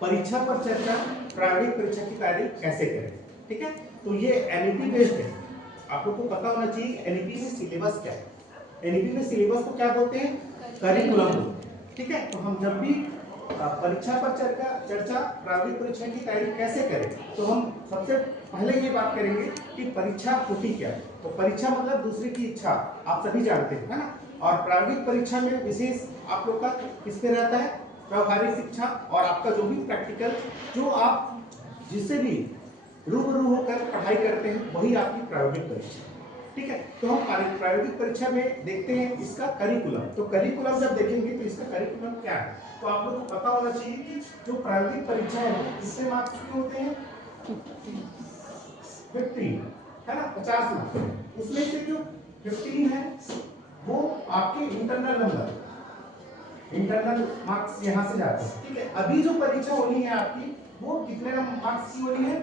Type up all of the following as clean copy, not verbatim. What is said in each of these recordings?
परीक्षा पर चर्चा, प्रायोगिक परीक्षा की तैयारी कैसे करें। ठीक है, तो ये एनईपी बेस्ड है। आप लोग को पता होना चाहिए एनईपी में सिलेबस क्या है। एनईपी में सिलेबस को क्या बोलते हैं, करिकुलम बोलते हैं। ठीक है, तो हम जब भी परीक्षा पर चर्चा प्रायोगिक परीक्षा की तैयारी कैसे करें, तो हम सबसे पहले ये बात करेंगे कि परीक्षा होती क्या है। तो परीक्षा मतलब दूसरे की इच्छा, आप सभी जानते हैं, है ना। और प्रायोगिक परीक्षा में विशेष आप लोग का किस पे रहता है, व्यवहारिक शिक्षा और आपका जो भी प्रैक्टिकल, जो आप जिससे भी रूबरू होकर पढ़ाई करते हैं, वही आपकी प्रायोगिक परीक्षा। ठीक है, तो हम प्रायोगिक परीक्षा में देखते हैं इसका करिकुलम। तो करिकुलम जब देखेंगे तो इसका करिकुलम क्या है, तो आप लोगों को पता होना चाहिए कि जो प्रायोगिक परीक्षा है कितने मार्क्स की होते हैं, 15, है ना, 50 मार्क्स। उसमें से जो 15 है वो आपके इंटरनल नंबर, इंटरनल मार्क्स यहाँ से जाते हैं। ठीक है, अभी जो परीक्षा होनी है आपकी वो कितने मार्क्स की होनी है,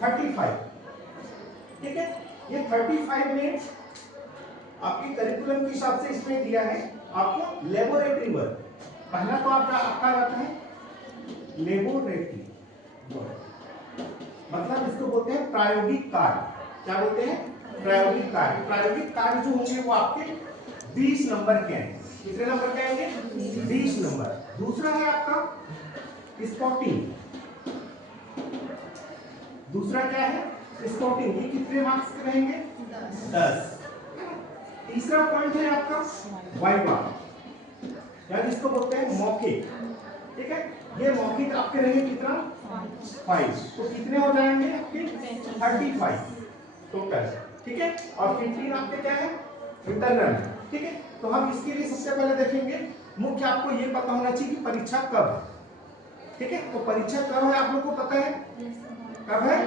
35। ठीक है, ये 35 में आपके करिकुलम के हिसाब से इसमें दिया है आपको लेबोरेटरी वर्क। पहला तो आपका रहता है लेबोरेटरी वर्क, मतलब इसको बोलते हैं प्रायोगिक कार्य। क्या बोलते हैं, प्रायोगिक कार्य। प्रायोगिक कार्य जो होंगे वो आपके 20 नंबर के आएंगे। कितने नंबर के आएंगे, 20 नंबर। दूसरा है आपका स्पॉटिंग। दूसरा क्या है, स्पॉटिंग। ये कितने मार्क्स के रहेंगे, 10। तीसरा पॉइंट है आपका वाइवा, यानी इसको बोलते हैं मौखिक। ठीक है, ये मौखिक आपके रहेंगे कितना, 5। तो कितने हो जाएंगे आपके 35 टोटल। ठीक है, और 15 आपके क्या है, इंटरनल। ठीक है, तो हम इसके लिए सबसे पहले देखेंगे, मुख्य आपको ये पता होना चाहिए कि परीक्षा कब है। ठीक है, तो परीक्षा कब है आप लोग को पता है, कब है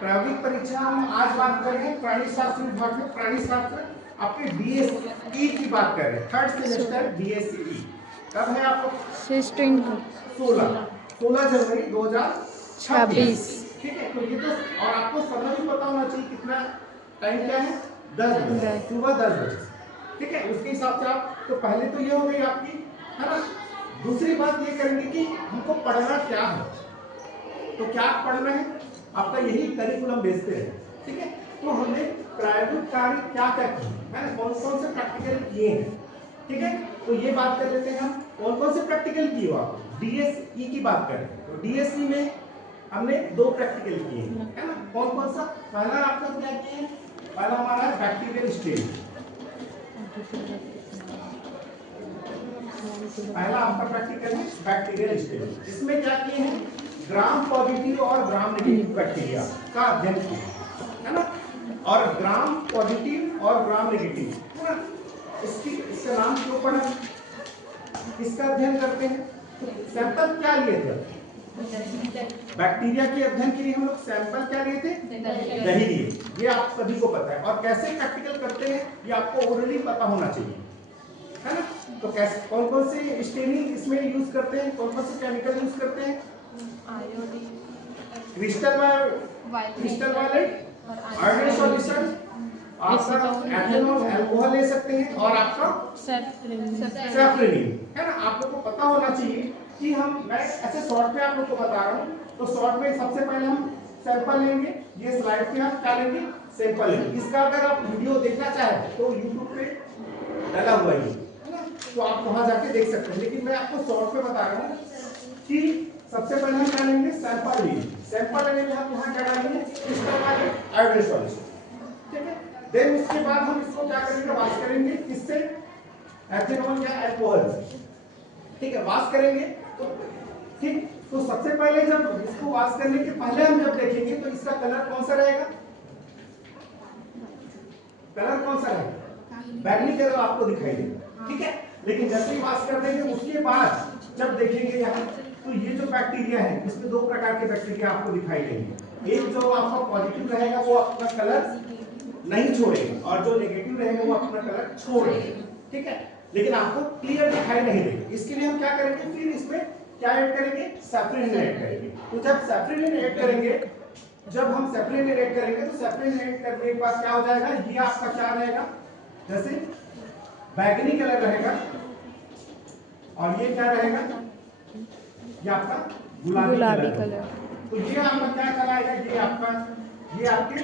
प्रायोगिक परीक्षा। हम आज बात कर रहे हैं प्राणी शास्त्र विभाग में, प्राणी शास्त्र आपके बीएसई की बात कर रहे हैं, 3rd सेमेस्टर बीएसई। कब है आपको, 16 जनवरी 2026। ठीक है, तो ये तो, और आपको समय भी पता होना चाहिए कितना टाइम क्या है, 10 बजे, सुबह 10 बजे। ठीक है, उसके हिसाब से आप, तो पहले तो ये हो गई आपकी, है ना। दूसरी बात ये करेंगे कि हमको पढ़ना क्या है, तो क्या पढ़ना है, आपका यही करिकुलम बेस पे है। ठीक है, तो हमने प्रायोगिक कार्य क्या क्या किए, है ना, कौन कौन से प्रैक्टिकल किए हैं। ठीक है, तो ये बात कर लेते हैं हम, कौन कौन से प्रैक्टिकल किए हो आप। डीएसई की बात करें तो डीएसई में हमने 2 प्रैक्टिकल किए हैं, है ना। कौन कौन सा, पहला आपका क्या किए हैं, पहला हमारा है बैक्टीरियल स्टेज। पहला आपका प्रैक्टिकल है बैक्टीरियल स्टेज। इसमें क्या किए हैं, ग्राम पॉजिटिव और ग्राम नेगेटिव बैक्टीरिया का अध्ययन किया, है ना। और ग्राम पॉजिटिव और ग्राम नेगेटिव, है ना, इसका नाम क्यों पड़ा, इसका अध्ययन करते हैं। तो सैंपल क्या लिए थे, बैक्टीरिया के अध्ययन के लिए हम लोग सैंपल क्या लिए थे, दही लिए। ये आप सभी को पता है। और कैसे प्रैक्टिकल करते हैं ये आपको ओरली पता होना चाहिए, है ना। तो कैसे, कौन कौन से स्टेनिंग इसमें यूज करते हैं, कौन कौन से केमिकल यूज करते हैं, क्रिस्टल वायलेट, आयोडीन सॉल्यूशन, आपका एथेनॉल अल्कोहल ले सकते हैं, और आपका सैफरनिन, है ना। आप लोग को पता होना चाहिए कि मैं ऐसे शॉर्ट में आप लोग को बता रहा हूँ। तो शॉर्ट में सबसे पहले हम सैंपल लेंगे, ये स्लाइड पे हम क्या लेंगे, सैंपल लेंगे। इसका अगर आप वीडियो देखना चाहें तो YouTube पे डाला हुआ है, तो आप वहां जाके देख सकते हैं। लेकिन मैं आपको शॉर्ट में बता रहा हूँ कि सबसे पहले हम क्या लेंगे, सैंपल लेंगे। सैंपल लेने में हम यहाँ क्या डालेंगे, क्रिस्टल वायलेट, आयोडीन सॉल्यूशन। ठीक है, देन उसके बाद हम इसको क्या करेंगे, वॉश करेंगे, किससे, एथेनॉल या अल्कोहल। ठीक है, वॉश करेंगे। तो ठीक, तो सबसे पहले जब इसको वॉश करने के पहले हम जब देखेंगे तो इसका कलर कौन सा रहेगा, कलर कौन सा रहेगा, बैगनी कलर आपको दिखाई देगा। ठीक है, लेकिन जैसे ही वॉश कर देंगे उसके बाद जब देखेंगे यहाँ, तो ये जो बैक्टीरिया है इसमें 2 प्रकार के बैक्टीरिया आपको दिखाई देंगे। एक जो आपका पॉजिटिव रहेगा वो अपना कलर नहीं छोड़ेगा, और जो नेगेटिव रहेगा वो अपना कलर छोड़ेगा। ठीक है, लेकिन आपको क्लियर दिखाई नहीं देगा। इसके लिए हम क्या करेंगे, फिर इसमें क्या ऐड करेंगे, सैफरनिन ऐड करेंगे। तो जब सैफरनिन ऐड करेंगे, जब हम सैफरनिन ऐड करेंगे तो सैफरनिन ऐड करने के बाद क्या हो जाएगा, ये आपका क्या रहेगा, जैसे बैगनी कलर रहेगा, और ये क्या रहेगा, ये आपका गुलाबी कलर। तो ये आपका क्या कहलाएगा, ये आपके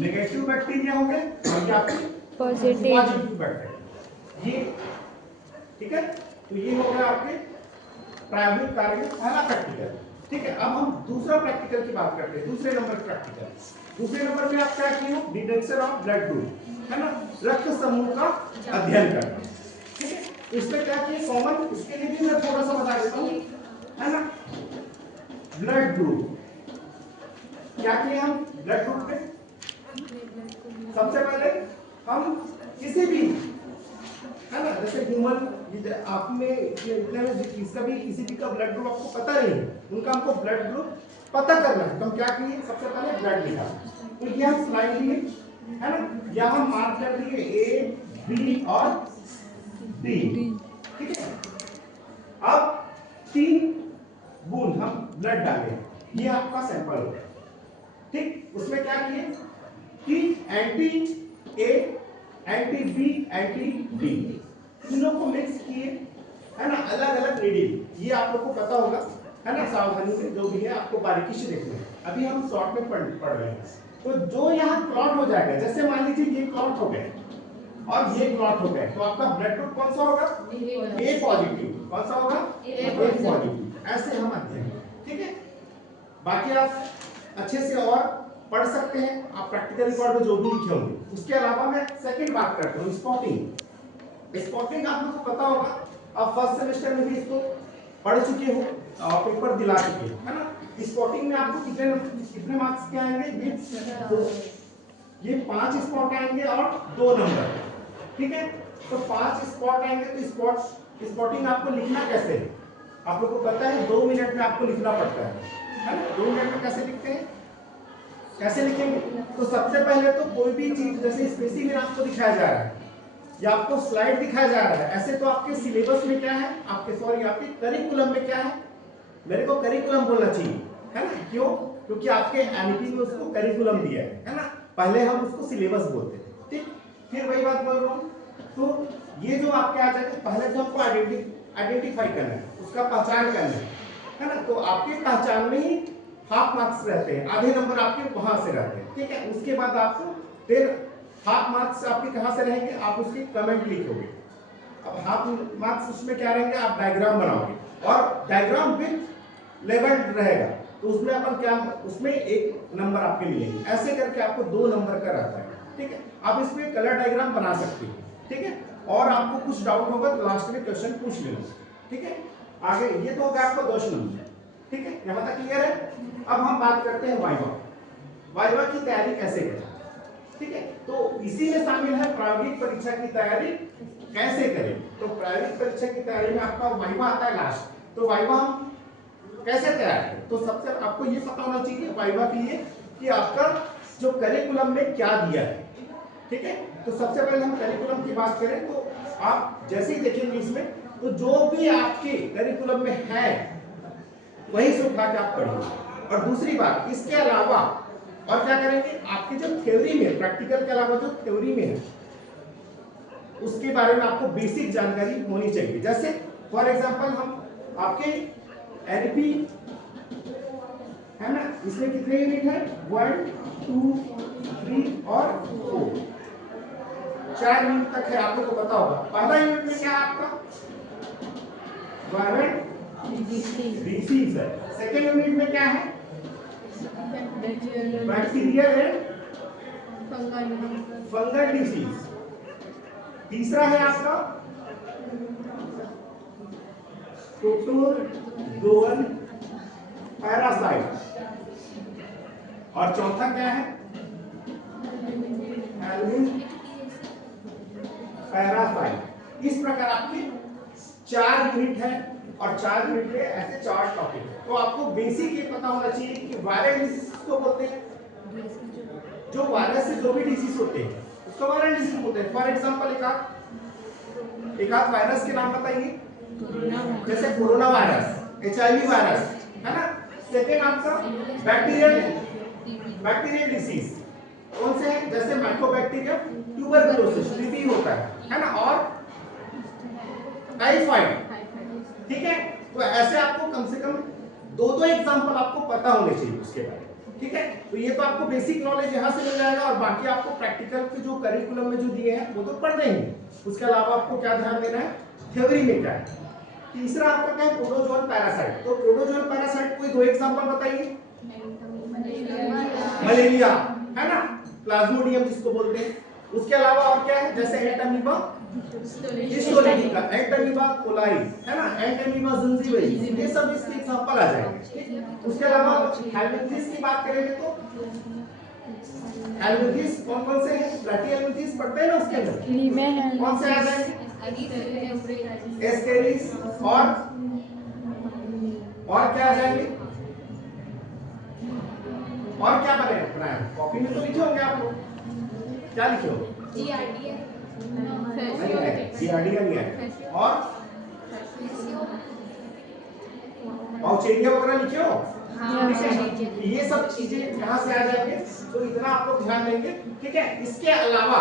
नेगेटिव बैक्टीरिया हो गए और ये आपके पॉजिटिव। बैक्टीरिया, ये ठीक है। तो ये हो गया आपके प्रायोगिक कार्य में पहला प्रैक्टिकल। ठीक है, अब हम दूसरा प्रैक्टिकल की बात करते हैं। दूसरे नंबर प्रैक्टिकल, दूसरे नंबर में आप क्या किए हो, डिटेक्शन ऑफ ब्लड ग्रुप, है ना, रक्त समूह का अध्ययन करना। ठीक है, तो इसमें क्या किए कॉमन, इसके लिए भी मैं थोड़ा सा बता देता हूँ, है ना। ब्लड ग्रुप क्या किए हम ब्लड ग्रुप में, सबसे पहले हम किसी भी, है ना, जैसे ह्यूमन आप में इतने में किसका भी किसी भी का ब्लड ग्रुप आपको पता नहीं है, उनका हमको ब्लड ग्रुप पता करना है। तो हम क्या किए, सबसे पहले ब्लड लिखा, तो ये हम स्लाइड लिए, है ना, या हम मार्क कर दिए ए बी और डी। ठीक है, अब 3 बूंद हम ब्लड डाले, ये आपका सैंपल हो गया। ठीक, उसमें क्या किए कि anti A, anti B, anti D, तीनों को मिक्स किए, है ना, अलग अलग रीडिंग। ये आप लोग को पता होगा, है ना, सावधानी से जो भी है आपको बारीकी से देखना है। अभी हम शॉर्ट में पढ़ रहे हैं। तो जो यहाँ क्लॉट हो जाएगा, जैसे मान लीजिए ये क्लॉट हो गए और ये क्लॉट हो गए, तो आपका ब्लड ग्रुप कौन सा होगा, ए पॉजिटिव। कौन सा होगा, ए पॉजिटिव। ऐसे हम अध्ययन, ठीक है। बाकी आप अच्छे से और पढ़ सकते हैं, आप प्रैक्टिकल रिकॉर्ड में जो भी लिखे होंगे। उसके अलावा मैं सेकंड बात करता हूँ, स्पॉटिंग। स्पॉटिंग आप लोगों को पता होगा, आप फर्स्ट सेमेस्टर में भी इसको पढ़ चुके हो, पेपर दिला चुके हो, है ना। स्पॉटिंग में आपको कितने मार्क्स के आएंगे, ये 5 स्पॉट आएंगे और 2 नंबर। ठीक है, तो 5 स्पॉट आएंगे, तो स्पॉटिंग आपको लिखना कैसे है, आप लोगों को पता है 2 मिनट में आपको लिखना पड़ता है ना। 2 मिनट में कैसे लिखते हैं, कैसे लिखेंगे, तो सबसे पहले तो कोई भी चीज जैसे स्पेसिफिक आपको दिखाया जा रहा है या आपको स्लाइड दिखाया जा रहा है, ऐसे तो आपके सिलेबस में क्या है, आपके सॉरी आपके करिकुलम में क्या है, मेरे को करिकुलम बोलना चाहिए, है ना। क्यों, क्योंकि आपके एमपी में उसको करिकुलम दिया है ना। पहले हम उसको सिलेबस बोलते थे, ठीक। फिर वही बात बोल रहा हूँ, तो ये जो आपके आ जाएगा, पहले तो हमको आइडेंटिफाई करना है, उसका पहचान करना है ना। तो आपके पहचान में ही हाफ मार्क्स रहते हैं, आधे नंबर आपके वहां से रहते हैं, ठीक है। उसके बाद आपको फिर हाफ मार्क्स आपके कहां से रहेंगे, आप उसकी कमेंट लिखोगे। अब हाफ मार्क्स उसमें क्या रहेंगे, आप डायग्राम बनाओगे और डायग्राम विद लेवल रहेगा, तो उसमें अपन क्या, उसमें 1 नंबर आपके मिलेंगे। ऐसे करके आपको 2 नंबर का रहता है, ठीक है। आप इसमें कलर डायग्राम बना सकते हो, ठीक है। और आपको कुछ डाउट होगा तो लास्ट में क्वेश्चन पूछ लेना, ठीक है। आगे ये तो हो गया आपका 2 नंबर, ठीक है, यहाँ तक क्लियर है। अब हम बात करते हैं वाइवा की तैयारी कैसे करें, ठीक है। तो इसी में शामिल है प्रायोगिक परीक्षा की तैयारी कैसे करें। तो प्रायोगिक परीक्षा की तैयारी में आपका वाइवा आता है लास्ट, तो वाइवा हम कैसे तैयार करें, तो सबसे आपको ये पता होना चाहिए वाइवा के लिए कि आपका जो करिकुलम में क्या दिया है, ठीक है। तो सबसे पहले हम करिकुलम की बात करें, तो आप जैसे ही देखेंगे इसमें, तो जो भी आपके करिकुलम में है वही से उठा के आप पढ़िए। और दूसरी बात, इसके अलावा और क्या करेंगे, आपके जो थ्योरी में, प्रैक्टिकल के अलावा जो थ्योरी में है उसके बारे में आपको बेसिक जानकारी होनी चाहिए। जैसे फॉर एग्जांपल हम आपके एनपी है ना, इसमें कितने यूनिट है, 1 2 3 और 4, 4 यूनिट तक है, आप लोगों को पता होगा। पहला यूनिट में क्या है आपका, वायरल डिसीज है। सेकेंड यूनिट में क्या है, बैक्टीरियल एंड फंगल डिसीज। तीसरा है आपका प्रोटोजोअल पैरासाइट, और चौथा क्या है, एल्विन पैरासाइट। इस प्रकार आपके 4 यूनिट है और 4 यूनिट में ऐसे 4 टॉपिक। तो आपको बेसिक ये पता होना चाहिए कि वायरल डिसीज को बोलते हैं, जो वायरस से जो भी डिसीज होते हैं उसको वायरल डिसीज बोलते हैं। फॉर एग्जांपल एक आध वायरस के नाम बताइए, जैसे कोरोना वायरस, HIV वायरस, है ना। सेकेंड आपका बैक्टीरियल डिसीज कौन से हैं, जैसे माइकोबैक्टीरियम ट्यूबरकुलोसिस, TB होता है ना, और टाइफाइड, ठीक है। तो ऐसे आपको कम से कम दो दो एग्जाम्पल आपको पता होने चाहिए उसके बारे में, ठीक है। तो ये तो आपको बेसिक नॉलेज यहाँ से मिल जाएगा, और बाकी आपको प्रैक्टिकल के जो करिकुलम में जो दिए हैं वो तो पढ़ने ही। उसके अलावा आपको क्या ध्यान देना है, थ्योरी में क्या है। तीसरा आपका क्या है, प्रोटोजोअल पैरासाइट। तो प्रोटोजोअल पैरासाइट कोई दो एग्जांपल बताइए। मलेरिया है ना, प्लाज्मोडियम जिसको बोलते हैं। उसके अलावा और क्या है, जैसे एंटमीबा हिस्टोरिका, एंटमीबा कोलाई है ना, एंटमीबा जिंजीबेली, ये सब इसके एग्जांपल आ जाएंगे। उसके अलावा हेलमिंथेस की बात करेंगे तो हेलमिंथेस कौन कौन से हैं, प्लेटी हेलमिंथेस पढ़ते हैं ना, उसके अंदर कौन से आ जाएंगे, एस्केरिस और क्या आ जाएंगे, और क्या बनाया, कॉपी में तो लिखे होंगे आप लोग, क्या लिखे हो, जीआरडी नहीं है, और पाउचेरिया वगैरह लिखे हो, ये सब चीजें यहाँ से आ जाएंगे। तो इतना आप लोग ध्यान देंगे, ठीक है। इसके अलावा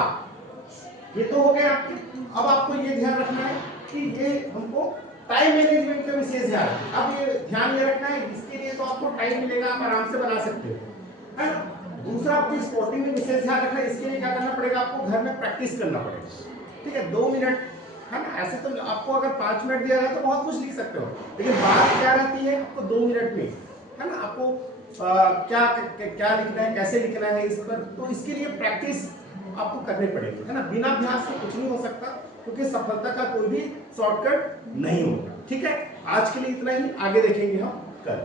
ये तो हो गया आपके, अब आपको ये ध्यान रखना है कि ये हमको टाइम मैनेजमेंट का विशेष ध्यान, अब ये ध्यान ये रखना है, इसके लिए तो आपको टाइम मिलेगा, आप आराम से बना सकते हो, है ना। दूसरा आपको स्पॉटिंग में विशेष ध्यान रखना है, इसके लिए क्या करना पड़ेगा, आपको घर में प्रैक्टिस करना पड़ेगा, ठीक है। 2 मिनट है ना, ऐसे तो आपको अगर 5 मिनट दिया जाए तो बहुत कुछ लिख सकते हो, लेकिन बात क्या रहती है, आपको 2 मिनट में है ना, आपको क्या लिखना है, कैसे लिखना है, इस पर तो इसके लिए प्रैक्टिस आपको करनी पड़ेगी, है ना। बिना अभ्यास से कुछ नहीं हो सकता, क्योंकि सफलता का कोई भी शॉर्टकट नहीं होता, ठीक है। आज के लिए इतना ही, आगे देखेंगे हम कल।